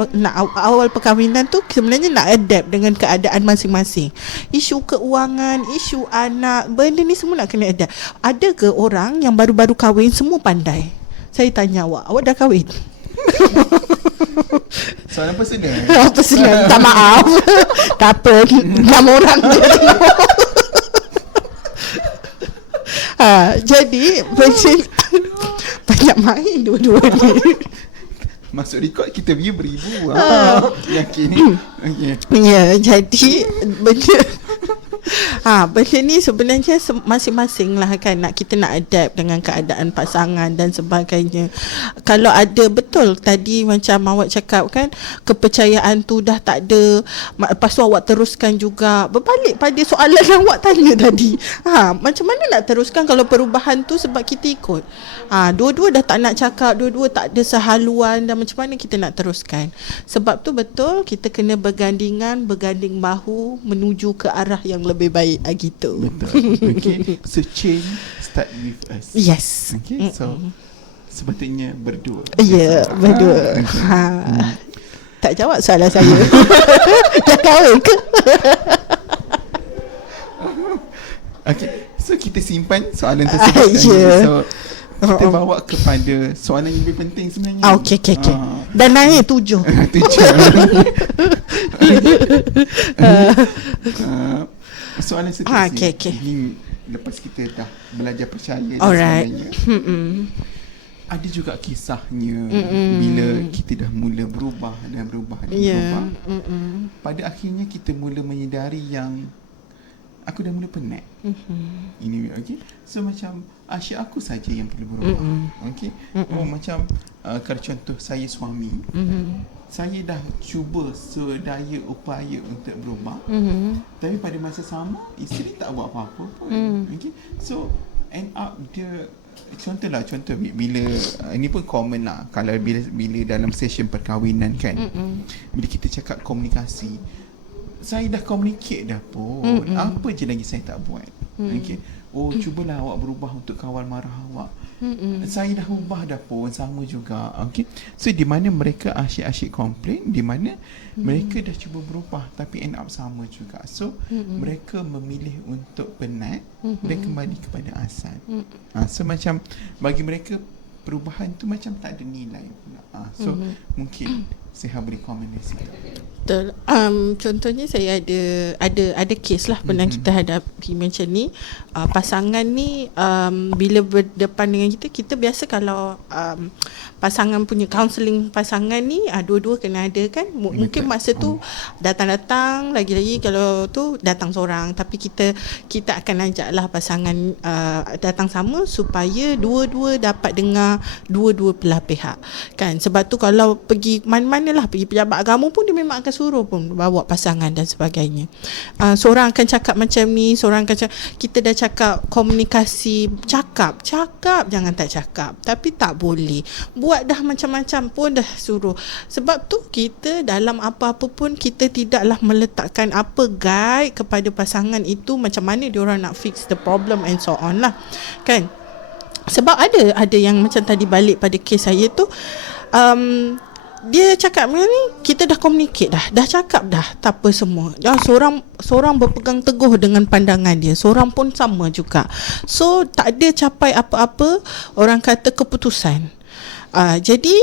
awal perkahwinan tu sebenarnya nak adapt dengan keadaan masing-masing. Isu keuangan, isu anak, benda ni semua nak kena adapt. Ada ke orang yang baru-baru kahwin semua pandai? Saya tanya awak dah kahwin? Soalan personal. Personal, minta maaf. Tak apa, 6 orang je tengok. Jadi banyak main dua-dua ni. Masuk rekod kita view beribu. Yakin ni. Okay. Ya, jadi benda ni sebenarnya masing-masing lah kan, kita nak adapt dengan keadaan pasangan dan sebagainya. Kalau ada, betul tadi macam awak cakap kan, kepercayaan tu dah tak ada, lepas tu awak teruskan juga, berbalik pada soalan yang awak tanya tadi. Macam mana nak teruskan kalau perubahan tu sebab kita ikut? Dua-dua dah tak nak cakap, dua-dua tak ada sehaluan, dan macam mana kita nak teruskan? Sebab tu betul kita kena berganding bahu menuju ke arah yang lebih baik gitu. Betul. Okay. So change start with us. Yes. Okay. So sepatutnya berdua. Ya, berdua. Tak jawab soalan saya. Dah kahwin ke? Okay. So kita simpan soalan tersebut. So kita bawa kepada soalan yang lebih penting sebenarnya. Okay. Dan naik 7. Soalan seterusnya. Okay. Ini lepas kita dah belajar percaya dan sebagainya. Ada juga kisahnya bila kita dah mula berubah. Pada akhirnya kita mula menyedari yang aku dah mula penat. Ini okay. So macam asyik aku saja yang perlu berubah. Okay. Macam kalau contoh saya suami, saya dah cuba sedaya upaya untuk berubah, tapi pada masa sama isteri tak buat apa-apa pun. Okay. So end up dia Contoh bila ini pun common lah kalau bila dalam session perkahwinan kan, bila kita cakap komunikasi, saya dah communicate dah pun, apa je lagi saya tak buat. Okay. Cubalah awak berubah untuk kawal marah awak. Saya dah ubah dah pun, sama juga. Okay. So di mana mereka asyik-asyik komplain, di mana mereka dah cuba berubah tapi end up sama juga. So mereka memilih untuk penat dan kembali kepada asal. So macam bagi mereka perubahan tu macam tak ada nilai pula. So mungkin saya beri komen di situ. Betul. Contohnya saya ada kes lah pernah kita hadapi macam ni. Pasangan ni bila berdepan dengan kita biasa kalau pasangan punya counselling pasangan ni dua-dua kena ada kan. Mungkin masa tu datang-datang, lagi-lagi kalau tu datang seorang, tapi kita akan ajaklah pasangan datang sama supaya dua-dua dapat dengar dua-dua belah pihak kan. Sebab tu kalau pergi mana-mana lah, pergi pejabat agama pun dia memang akan suruh pun bawa pasangan dan sebagainya. Seorang akan cakap macam ni, seorang akan cakap, kita dah cakap komunikasi, cakap jangan tak cakap, tapi tak boleh buat dah macam-macam pun dah suruh. Sebab tu kita dalam apa-apa pun kita tidaklah meletakkan apa guide kepada pasangan itu macam mana diorang nak fix the problem and so on lah kan. Sebab ada yang macam tadi balik pada kes saya tu, dia cakap ni kita dah communicate dah cakap dah tak apa semua. Seorang berpegang teguh dengan pandangan dia, seorang pun sama juga. So tak ada capai apa-apa, orang kata keputusan. Jadi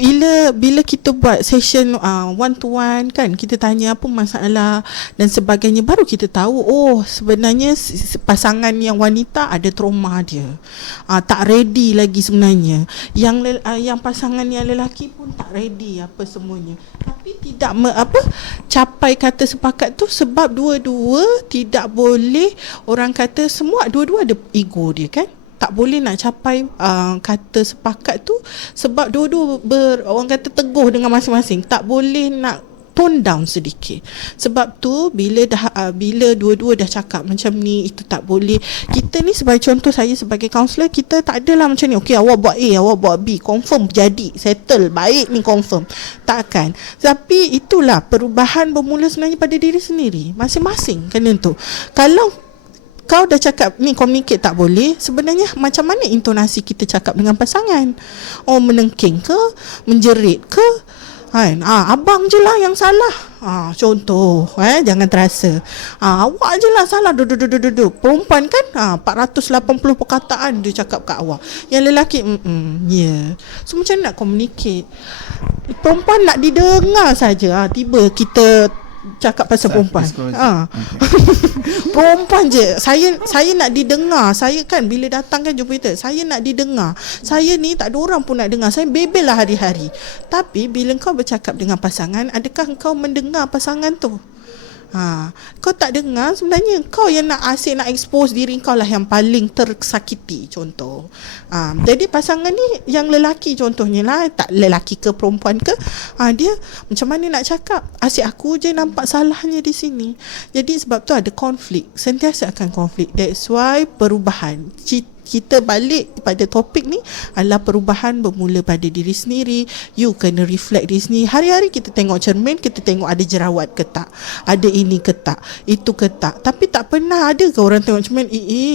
bila kita buat session one to one kan, kita tanya apa masalah dan sebagainya, baru kita tahu sebenarnya pasangan yang wanita ada trauma dia, tak ready lagi sebenarnya. Yang pasangan yang lelaki pun tak ready apa semuanya, tapi tidak capai kata sepakat tu sebab dua-dua tidak boleh, orang kata semua dua-dua ada ego dia kan. Tak boleh nak capai kata sepakat tu sebab dua-dua orang kata teguh dengan masing-masing. Tak boleh nak tone down sedikit. Sebab tu bila dua-dua dah cakap macam ni, itu tak boleh. Kita ni sebagai contoh, saya sebagai kaunselor, kita tak adalah macam ni, okey awak buat A, awak buat B, confirm jadi, settle, baik ni confirm. Takkan. Tapi itulah perubahan bermula sebenarnya pada diri sendiri. Masing-masing kena tu. Kalau kau dah cakap ni communicate tak boleh, sebenarnya macam mana intonasi kita cakap dengan pasangan? Menengking ke, menjerit ke kan? Abang je lah yang salah. Contoh, jangan terasa. Awak je lah salah. Perempuan kan 480 perkataan dia cakap kat awak. Yang lelaki yeah. So macam nak communicate? Perempuan nak didengar saja. Tiba kita cakap pasal perempuan. Perempuan je. Saya nak didengar. Saya kan bila datang kan jumpa kita, saya nak didengar. Saya ni tak ada orang pun nak dengar. Saya bebel lah hari-hari. Tapi bila kau bercakap dengan pasangan, adakah kau mendengar pasangan tu? Kau tak dengar, sebenarnya kau yang nak asyik nak expose diri kau lah yang paling tersakiti. Contoh jadi pasangan ni yang lelaki contohnya lah, tak lelaki ke perempuan ke, dia macam mana nak cakap, asyik aku je nampak salahnya di sini. Jadi sebab tu ada konflik, sentiasa akan konflik. That's why perubahan kita balik pada topik ni adalah perubahan bermula pada diri sendiri. You kena reflect diri sendiri. Hari-hari kita tengok cermin, kita tengok ada jerawat ke tak, ada ini ke tak, itu ke tak. Tapi tak pernah ada ke orang tengok cermin,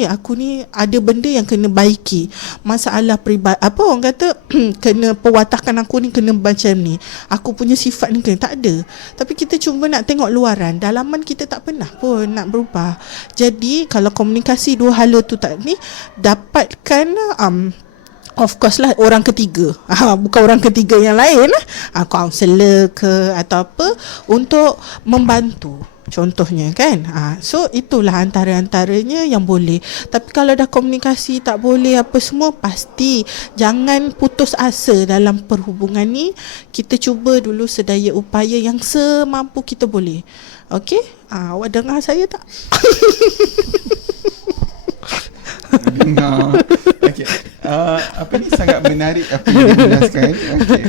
aku ni ada benda yang kena baiki, masalah peribadi, orang kata kena pewatakan aku ni kena macam ni, aku punya sifat ni kena. Tak ada. Tapi kita cuma nak tengok luaran, dalaman kita tak pernah pun nak berubah. Jadi kalau komunikasi dua hala tu tak ni, dapatkan of course lah orang ketiga, bukan orang ketiga yang lain, kaunselor ke atau apa, untuk membantu contohnya kan. So itulah antara-antaranya yang boleh. Tapi kalau dah komunikasi tak boleh apa semua, pasti jangan putus asa dalam perhubungan ni. Kita cuba dulu sedaya upaya yang semampu kita boleh. Okey, awak dengar saya tak? Dengar. Okay. Apa ni sangat menarik apa yang dijelaskan. Okay.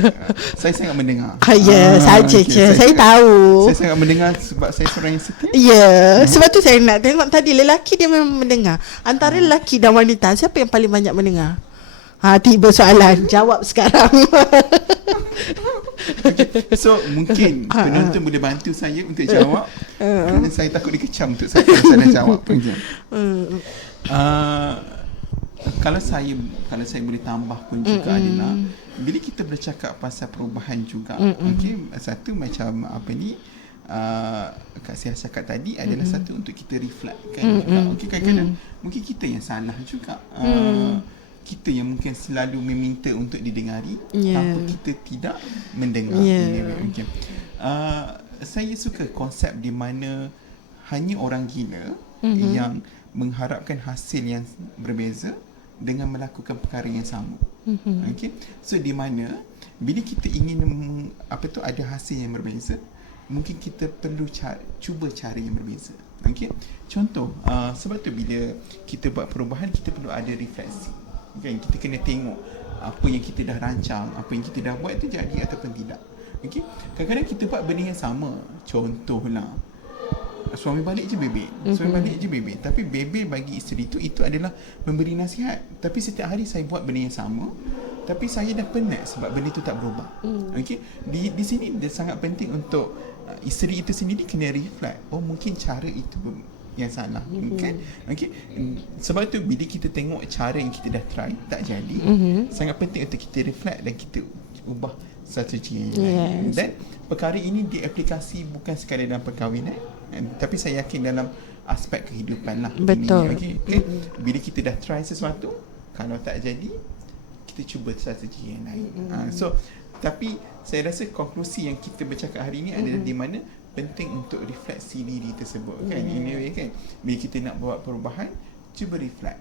Saya sangat mendengar. Saja okay. je. Saya tahu. Saya sangat mendengar sebab saya seorang yang setia. Sebab tu saya nak tengok tadi lelaki dia memang mendengar. Antara lelaki dan wanita, siapa yang paling banyak mendengar? Tiba soalan. Jawab sekarang. Okay. So mungkin penonton boleh bantu saya untuk jawab. Kerana saya takut dikecam untuk saya kalau saya dah jawab. Okay. Kalau saya boleh tambah pun juga adalah bila kita bercakap pasal perubahan juga, okey, satu macam apa ni Kak Siah cakap tadi adalah satu untuk kita reflect kan juga. Okey, kadang-kadang mungkin kita yang salah juga. Kita yang mungkin selalu meminta untuk didengari tanpa kita tidak mendengar. Okay. Saya suka konsep di mana hanya orang gila yang mengharapkan hasil yang berbeza dengan melakukan perkara yang sama. Okay. So di mana bila kita ingin ada hasil yang berbeza, mungkin kita perlu cuba cara yang berbeza. Okay. Contoh, sebab tu bila kita buat perubahan, kita perlu ada refleksi. Kan, kita kena tengok apa yang kita dah rancang, apa yang kita dah buat itu jadi ataupun tidak. Okay. Kadang-kadang kita buat benda yang sama. Contohlah, suami balik je bebel. Suami balik je bebel. Tapi bebel bagi isteri itu adalah memberi nasihat. Tapi setiap hari saya buat benda yang sama, tapi saya dah penat sebab benda itu tak berubah. Okay. Di sini dia sangat penting untuk isteri itu sendiri kena reflect. Oh, mungkin cara itu yang salah, kan? Okay. Sebab tu bila kita tengok cara yang kita dah try tak jadi, sangat penting untuk kita reflect dan kita ubah strategi. Dan perkara ini diaplikasi bukan sekadar dalam perkahwinan, tapi saya yakin dalam aspek kehidupan lah. Betul. Ini, okay? Bila kita dah try sesuatu, kalau tak jadi, kita cuba strategi yang lain. So, tapi saya rasa konklusi yang kita bercakap hari ini adalah di mana penting untuk refleksi diri tersebut, kan? Anyway, kan, bila kita nak buat perubahan, cuba reflect.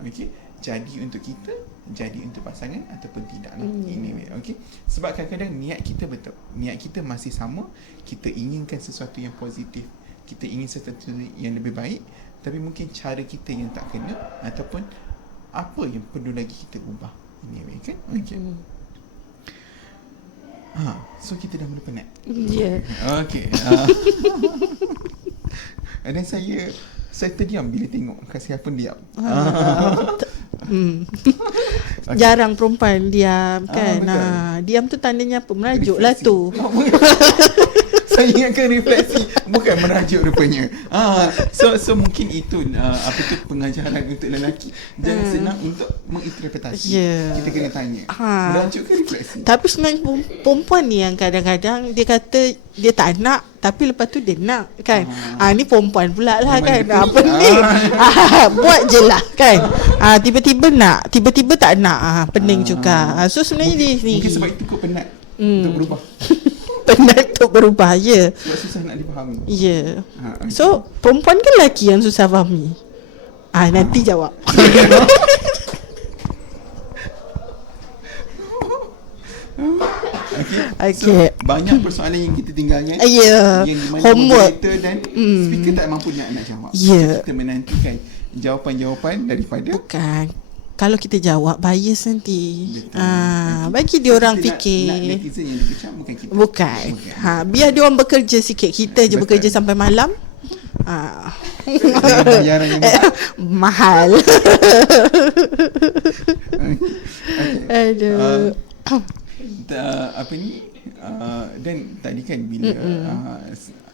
Okay, jadi untuk kita, jadi untuk pasangan ataupun tidak lah. Anyway, okay. Sebab kadang-kadang niat kita betul, niat kita masih sama, kita inginkan sesuatu yang positif, kita ingin sesuatu yang lebih baik, tapi mungkin cara kita yang tak kena ataupun apa yang perlu lagi kita ubah. Anyway, kan? Okay. So kita dah mula penat. Okay. Dan saya terdiam bila tengok Kak Siah pun diam. Jarang perempuan diam, kan? Diam tu tandanya apa? Merajuk lah tu. Saya ingatkan refleksi, bukan merajuk rupanya. So mungkin itu pengajaran untuk lelaki. Jangan senang untuk menginterpretasi. Kita kena tanya, merajuk ke refleksi? Tapi sebenarnya perempuan ni yang kadang-kadang dia kata dia tak nak, tapi lepas tu dia nak, kan? Ni perempuan pula lah, kan? Apa ni? Buat je lah, kan? Tiba-tiba nak, tiba-tiba tak nak. Pening juga. So sebenarnya dia ni mungkin sebab itu kau penat untuk berubah. Penat untuk berubah, sebab susah nak dipahami. Okay. So perempuan ke lelaki yang susah fahami? Nanti jawab. Okay. So, banyak persoalan yang kita tinggalkan. Yang homework dan speaker tak mampu nak jawab. Kita menantikan jawapan-jawapan daripada. Bukan, kalau kita jawab bias nanti. Bagi dia orang fikir. Nak netizen yang dikecam, bukan kita. Bukan. Biar dia orang bekerja sikit. Kita je bekerja sampai malam. Bayaran yang mahal. Aduh. Dan tadi kan bila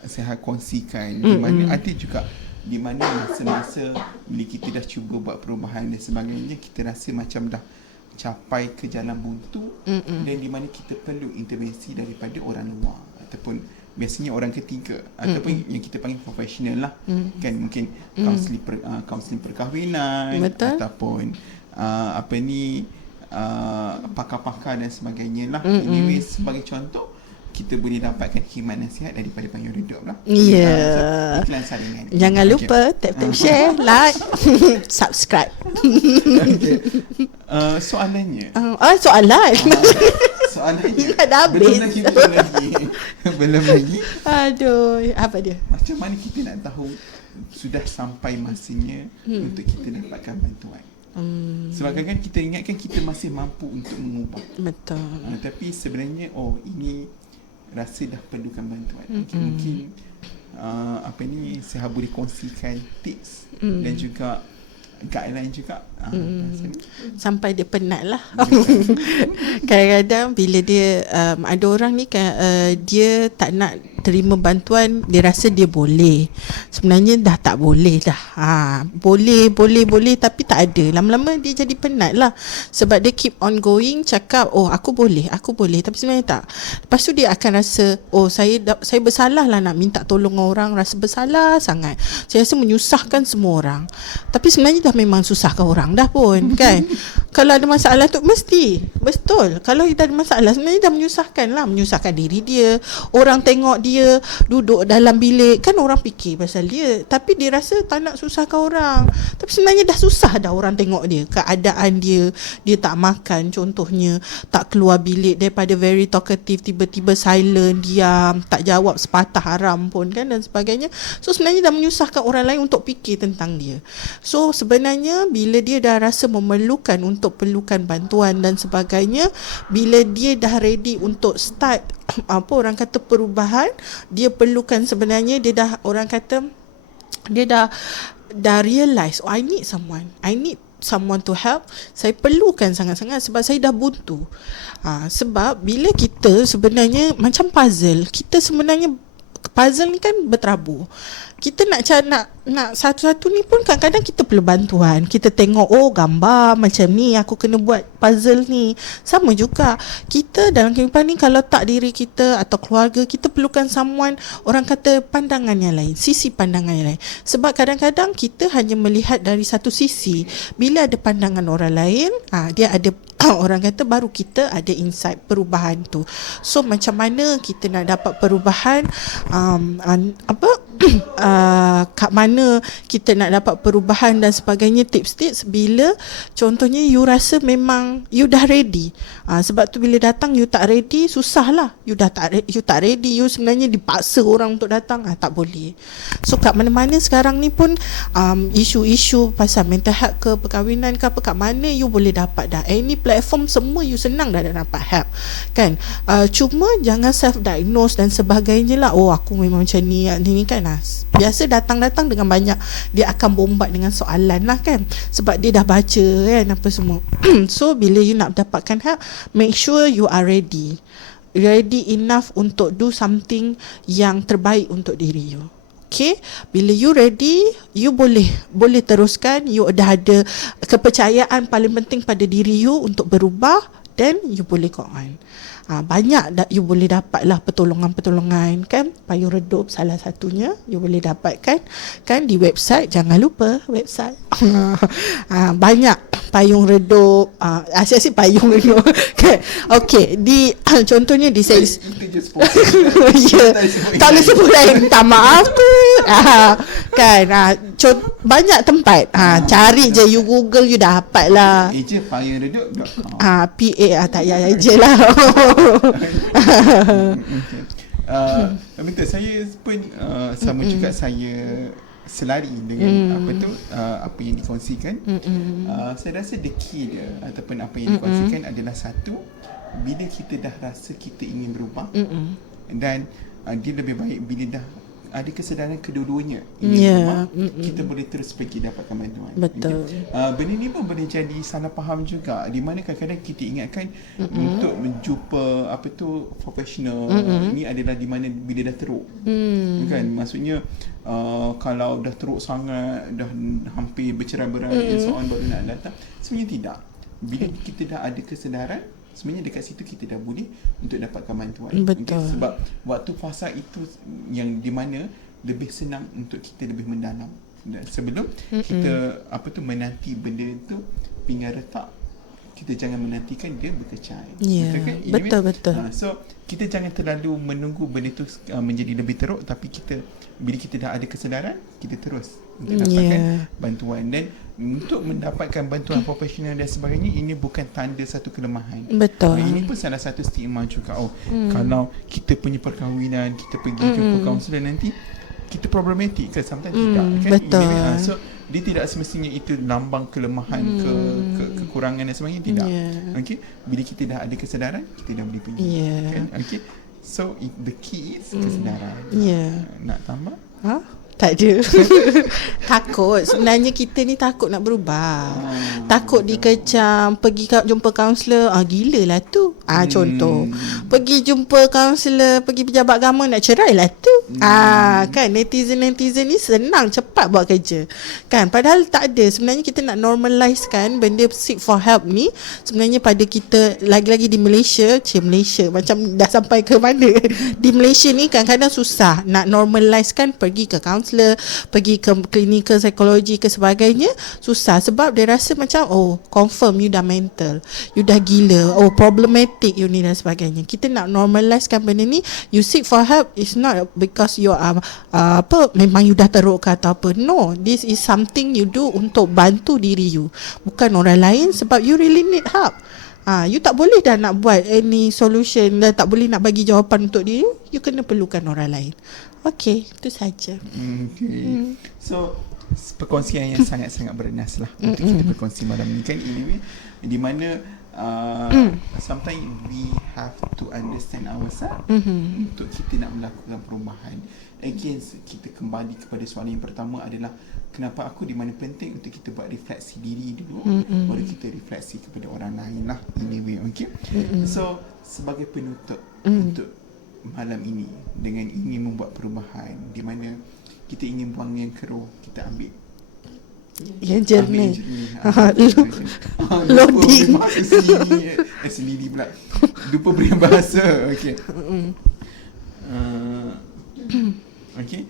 saya kongsikan di mana ada juga di mana masa-masa bila kita dah cuba buat perubahan dan sebagainya, kita rasa macam dah capai ke jalan buntu, dan di mana kita perlu intervensi daripada orang luar ataupun biasanya orang ketiga ataupun yang kita panggil profesional lah, kan, mungkin kaunseling perkahwinan. Betul. Ataupun pakar-pakar dan sebagainya lah. Anyway, sebagai contoh, kita boleh dapatkan khidmat nasihat daripada Payung Redup lah. Iklan saringan. Jangan lupa tap-tap share, like, subscribe. Soalannya. Soalannya. Dah habis. Belum lagi. Aduh, apa dia? Macam mana kita nak tahu sudah sampai masanya untuk kita dapatkan bantuan? Sebab kadang-kadang kita ingatkan kita masih mampu untuk mengubah. Betul. Tapi sebenarnya ini rasa dah perlukan bantuan. Mungkin saya boleh kongsikan tips dan juga guideline juga. Sampai dia penat lah. Kadang-kadang bila dia ada orang ni dia tak nak terima bantuan, dia rasa dia boleh. Sebenarnya dah tak boleh dah. Boleh tapi tak ada. Lama-lama dia jadi penat lah. Sebab dia keep on going, cakap aku boleh. Tapi sebenarnya tak. Lepas tu dia akan rasa saya bersalah lah nak minta tolong orang, rasa bersalah sangat. Saya rasa menyusahkan semua orang. Tapi sebenarnya dah memang susahkan orang dah pun kan. Kalau ada masalah tu mesti betul. Kalau kita ada masalah sebenarnya dah menyusahkan diri dia. Orang tengok dia duduk dalam bilik, kan orang fikir pasal dia, tapi dia rasa tak nak susahkan orang. Tapi sebenarnya dah susah dah orang tengok dia, keadaan dia tak makan contohnya, tak keluar bilik, daripada very talkative tiba-tiba silent, diam, tak jawab sepatah haram pun kan, dan sebagainya. So sebenarnya dah menyusahkan orang lain untuk fikir tentang dia. So sebenarnya bila dia dah rasa memerlukan untuk perlukan bantuan dan sebagainya, bila dia dah ready untuk start orang kata perubahan, dia perlukan sebenarnya dia dah realize I need someone to help. Saya perlukan sangat-sangat sebab saya dah buntu. Sebab bila kita sebenarnya macam puzzle, puzzle ni kan berterabur. Kita nak satu-satu ni pun kadang-kadang kita perlu bantuan. Kita tengok gambar macam ni, aku kena buat puzzle ni. Sama juga kita dalam kehidupan ni, kalau tak diri kita atau keluarga, kita perlukan someone, orang kata pandangan yang lain, sisi pandangan yang lain. Sebab kadang-kadang kita hanya melihat dari satu sisi. Bila ada pandangan orang lain, dia ada orang kata baru kita ada insight perubahan tu. So macam mana kita nak dapat perubahan, kat mana kita nak dapat perubahan dan sebagainya, tips-tips bila contohnya you rasa memang you dah ready. Sebab tu bila datang you tak ready, susah lah. You tak ready, you sebenarnya dipaksa orang untuk datang, tak boleh. So kat mana-mana sekarang ni pun isu-isu pasal mental health ke, perkahwinan ke apa, kat mana you boleh dapat dah. Any platform semua you senang dah dapat help kan. Cuma jangan self-diagnose dan sebagainya lah. Aku memang macam ni kan. Biasa datang dengan banyak, dia akan bombat dengan soalan lah kan, sebab dia dah baca kan apa semua. So bila you nak dapatkan help, make sure you are ready enough untuk do something yang terbaik untuk diri you. Okay, bila you ready, you boleh teruskan. You dah ada kepercayaan paling penting pada diri you untuk berubah, then you boleh go on. Banyak you boleh dapat lah pertolongan kan. Payung redup salah satunya you boleh dapatkan kan di website. Jangan lupa website. Banyak payung redup, asyik payung redup kan. Okay, di contohnya di saya tak boleh sebut lain, tak maaf tu kan. Banyak tempat, cari je, you Google you dapat lah. Payung redup PA tak payah je lah. Betul, saya pun sama juga, saya selari dengan apa yang dikongsikan. Saya rasa the key dia ataupun apa yang dikongsikan adalah satu, bila kita dah rasa kita ingin berubah, dan dia lebih baik bila dah ada kesedaran kedua-duanya ingin berubah, kita boleh terus pergi dapatkan bantuan. Betul. Benda ni pun boleh jadi salah faham juga, di mana kadang-kadang kita ingatkan untuk menjumpa profesional ni adalah di mana bila dah teruk. Kan, maksudnya kalau dah teruk sangat, dah hampir bercerai-berai and so on, baru nak datang. Sebenarnya tidak. Bila kita dah ada kesedaran, sebenarnya dekat situ kita dah boleh untuk dapatkan bantuan. Betul. Okay? Sebab waktu fasa itu yang di mana lebih senang untuk kita lebih mendalam. Dan sebelum kita menanti benda itu pinggan retak, kita jangan menantikan dia berkecai. Betul kan? Betul. So kita jangan terlalu menunggu benda itu menjadi lebih teruk, tapi bila kita dah ada kesedaran, kita terus untuk dapatkan bantuan. Dan untuk mendapatkan bantuan profesional dan sebagainya, ini bukan tanda satu kelemahan. Betul. Ini pun salah satu stigma juga. Kalau kita punya perkahwinan, kita pergi jumpa kaunselor, nanti kita problematik ke? Sometimes tidak kan? Betul. So dia tidak semestinya itu lambang kelemahan kekurangan dan sebagainya, tidak. Okay, bila kita dah ada kesedaran, kita dah boleh pergi. Kan? Okay, so the key is kesedaran. Nak tambah? Tak ada. Takut. Sebenarnya kita ni takut nak berubah. Takut dikecam, pergi jumpa kaunselor, gila lah tu. Contoh. Pergi jumpa kaunselor, pergi pejabat agama, nak cerai lah tu. Kan netizen ni senang cepat buat kerja. Kan padahal tak ada. Sebenarnya kita nak normalize kan benda seek for help ni. Sebenarnya pada kita, lagi-lagi di Malaysia, macam dah sampai ke mana. Di Malaysia ni kadang-kadang susah nak normalize kan, pergi ke kaunselor, pergi ke klinikal psikologi ke sebagainya, susah sebab dia rasa macam confirm you dah mental, you dah gila, problematic you ni dan sebagainya. Kita nak normalizekan benda ni. You seek for help is not because you are memang you dah teruk ke atau apa. No, this is something you do untuk bantu diri you, bukan orang lain, sebab you really need help. You tak boleh dah nak buat any solution, dah tak boleh nak bagi jawapan untuk diri you, kena perlukan orang lain. Okay, itu saja. So perkongsian yang sangat-sangat bernas lah untuk kita berkongsi malam ni kan, anyway, di mana sometimes we have to understand ourselves untuk kita nak melakukan perubahan. Again, kita kembali kepada soalan yang pertama adalah kenapa aku, di mana penting untuk kita buat refleksi diri dulu, baru kita refleksi kepada orang lain lah, anyway. Okay, so sebagai penutup untuk malam ini, dengan ingin membuat perubahan, di mana kita ingin buang yang keruh, kita ambil yang jernih. Loading sendiri pula, lupa beri bahasa. Okay. Okay.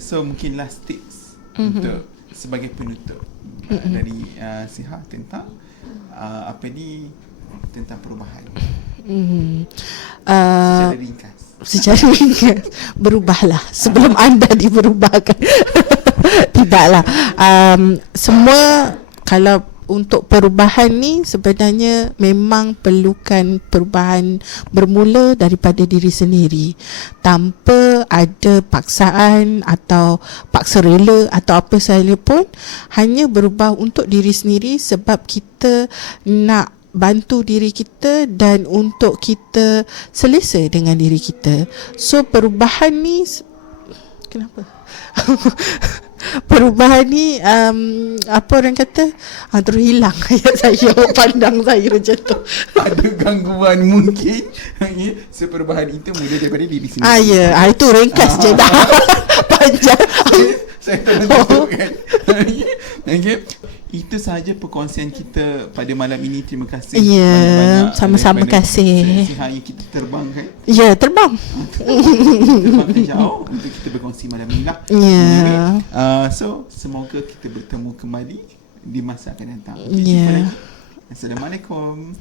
So mungkin last tips untuk sebagai penutup dari Siha tentang apa ni, tentang perubahan. Secara ringkas, berubahlah sebelum anda diberubahkan. Tidaklah. Semua, kalau untuk perubahan ni sebenarnya memang perlukan perubahan bermula daripada diri sendiri, tanpa ada paksaan atau paksa rela atau apa sahaja pun. Hanya berubah untuk diri sendiri sebab kita nak bantu diri kita dan untuk kita selesa dengan diri kita. So perubahan ni kenapa? Perubahan ni apa orang kata, terus hilang ayat saya, pandang saya macam tu. Ada gangguan mungkin. So perubahan itu mula daripada diri sendiri. Itu ringkas je dah. Panjang. Saya tak tahu kan. Okay. Itu sahaja perkongsian kita pada malam ini. Terima kasih. Sama-sama kasih. Siha yang kita terbang kan. Terbang. Terbang ke jauh untuk kita berkongsi malam ini lah. So semoga kita bertemu kembali di masa akan datang. Jumpa lagi. Assalamualaikum.